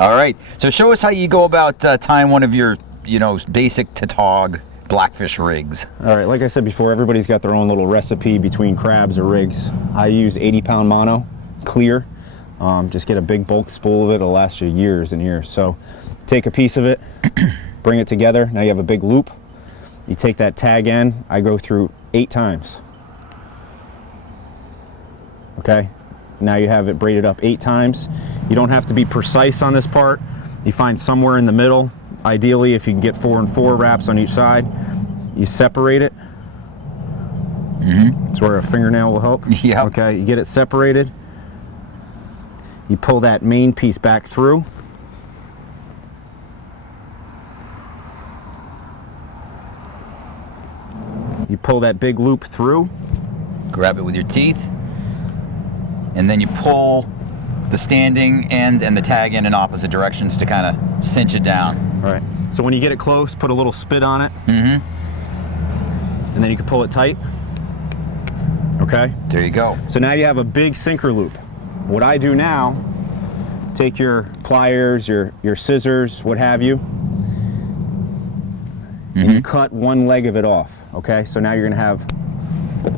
All right. So show us how you go about tying one of your, basic tautog Blackfish rigs. All right, like I said before, everybody's got their own little recipe between crabs or rigs. I use 80-pound mono, clear. Just get a big bulk spool of it. It'll last you years and years. So take a piece of it, bring it together. Now you have a big loop. You take that tag end. I go through 8 times. Okay, now you have it braided up 8 times. You don't have to be precise on this part. You find somewhere in the middle. Ideally, if you can get 4 and 4 wraps on each side, you separate it. That's where a fingernail will help. Yeah. Okay, you get it separated. You pull that main piece back through. You pull that big loop through. Grab it with your teeth. And then you pull the standing end and the tag end in opposite directions to kind of cinch it down. All right. So when you get it close, put a little spit on it. And then you can pull it tight. Okay. There you go. So now you have a big sinker loop. What I do now, take your pliers, your scissors, what have you, and you cut one leg of it off. Okay. So now you're going to have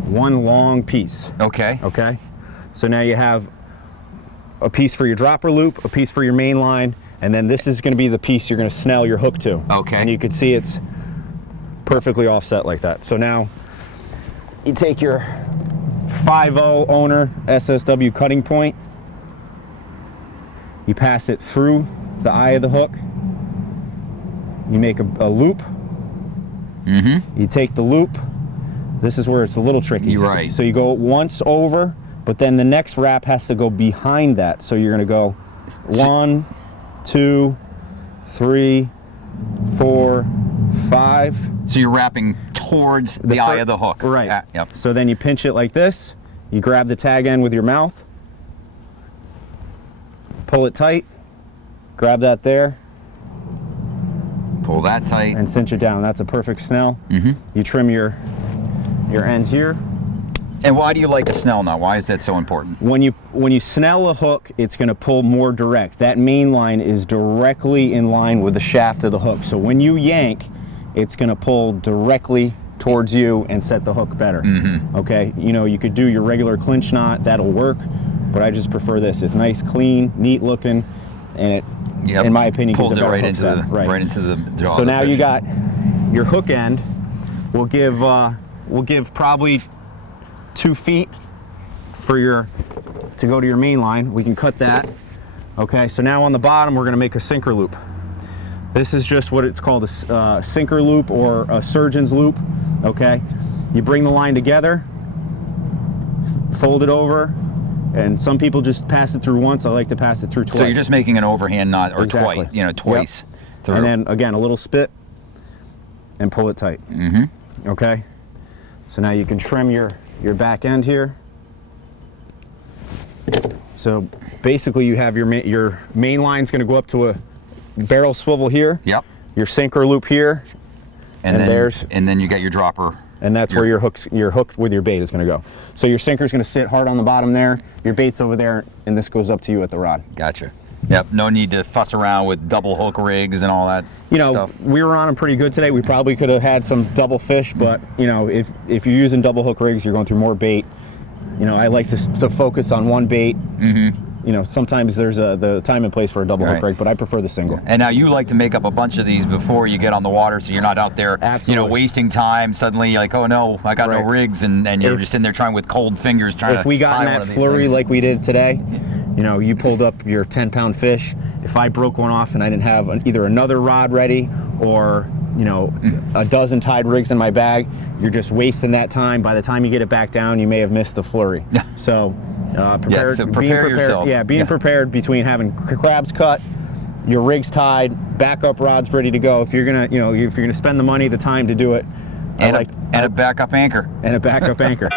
one long piece. Okay. Okay. So now you have a piece for your dropper loop, a piece for your main line, and then this is going to be the piece you're going to snell your hook to. Okay. And you can see it's perfectly offset like that. So now you take your 5.0 owner SSW cutting point, you pass it through the eye of the hook, you make a loop, you take the loop, this is where it's a little tricky. You're right. So you go once over, but then the next wrap has to go behind that. So you're going to go 1, 2, 3, 4, 5. So you're wrapping towards the eye of the hook. Right. Yep. So then you pinch it like this. You grab the tag end with your mouth. Pull it tight. Grab that there. Pull that tight. And cinch it down. That's a perfect snell. You trim your end here. And why do you like a snell now? Why is that so important? When you snell a hook, it's going to pull more direct. That main line is directly in line with the shaft of the hook. So when you yank, it's going to pull directly towards you and set the hook better. Okay, you could do your regular clinch knot, that'll work, but I just prefer this. It's nice, clean, neat looking, and it, in my opinion, pulls gives a it better right hook into set. the right into the jaw. So of the now fish. you got your hook end. We'll give probably 2 feet to go to your main line. We can cut that. Okay, so now on the bottom we're going to make a sinker loop. This is just what it's called a sinker loop or a surgeon's loop. Okay, you bring the line together, fold it over, and some people just pass it through once. I like to pass it through twice. So you're just making an overhand knot, or Exactly. twice through. And then again a little spit and pull it tight. Okay, so now you can trim your back end here. So basically you have your main line's going to go up to a barrel swivel here. Yep. Your sinker loop here. And then you got your dropper. And that's where your hook with your bait is going to go. So your sinker's going to sit hard on the bottom there. Your bait's over there, and this goes up to you at the rod. Gotcha. Yep. No need to fuss around with double hook rigs and all that stuff. We were on them pretty good today. We probably could have had some double fish, but if you're using double hook rigs, you're going through more bait. I like to focus on one bait. Sometimes there's the time and place for a double hook rig, but I prefer the single. And now you like to make up a bunch of these before you get on the water, so you're not out there, wasting time. Suddenly, you're like, oh no, I got no rigs, and you're just in there trying with cold fingers trying to. If we got in that flurry like we did today, you pulled up your 10-pound fish. If I broke one off and I didn't have either another rod ready or a dozen tied rigs in my bag, you're just wasting that time. By the time you get it back down, you may have missed the flurry. So prepare yourself. Yeah, being prepared between having crabs cut, your rigs tied, backup rods ready to go. If you're gonna spend the money, the time to do it, and a backup anchor. And a backup anchor.